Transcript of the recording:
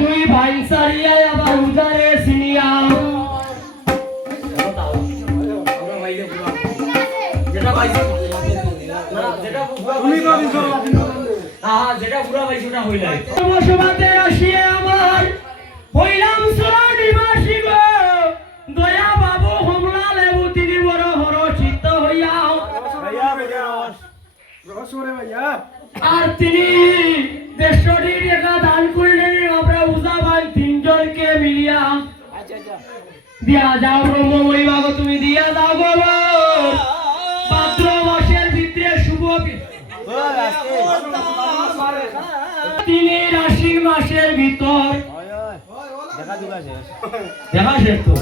দুই ভাই সারিয়া আবার উদারে সিনিয়া যেটা পাইছি। না যেটা তুমি তো দিছো হ্যাঁ যেটা পুরা পাইছি ওটা হইলাই বসবাতে আসিয়ে আমার হইলাম সুরা নিবাসী গো। দয়া বাবু হমলা লেবু তিনি বড় হর চিত্ত হইয়া ভাইয়া ভাইয়া রহস্য রে ভাইয়া। আর তিনি দেড়শোটি টাকা দিয়া যাও ব্রহ্ম মহিমাগ তুমি দিয়া দাও পাত্র মাসের ভিতরে শুভ তিনি আশ্বিন মাসের ভিতর। দেখা শেষ তো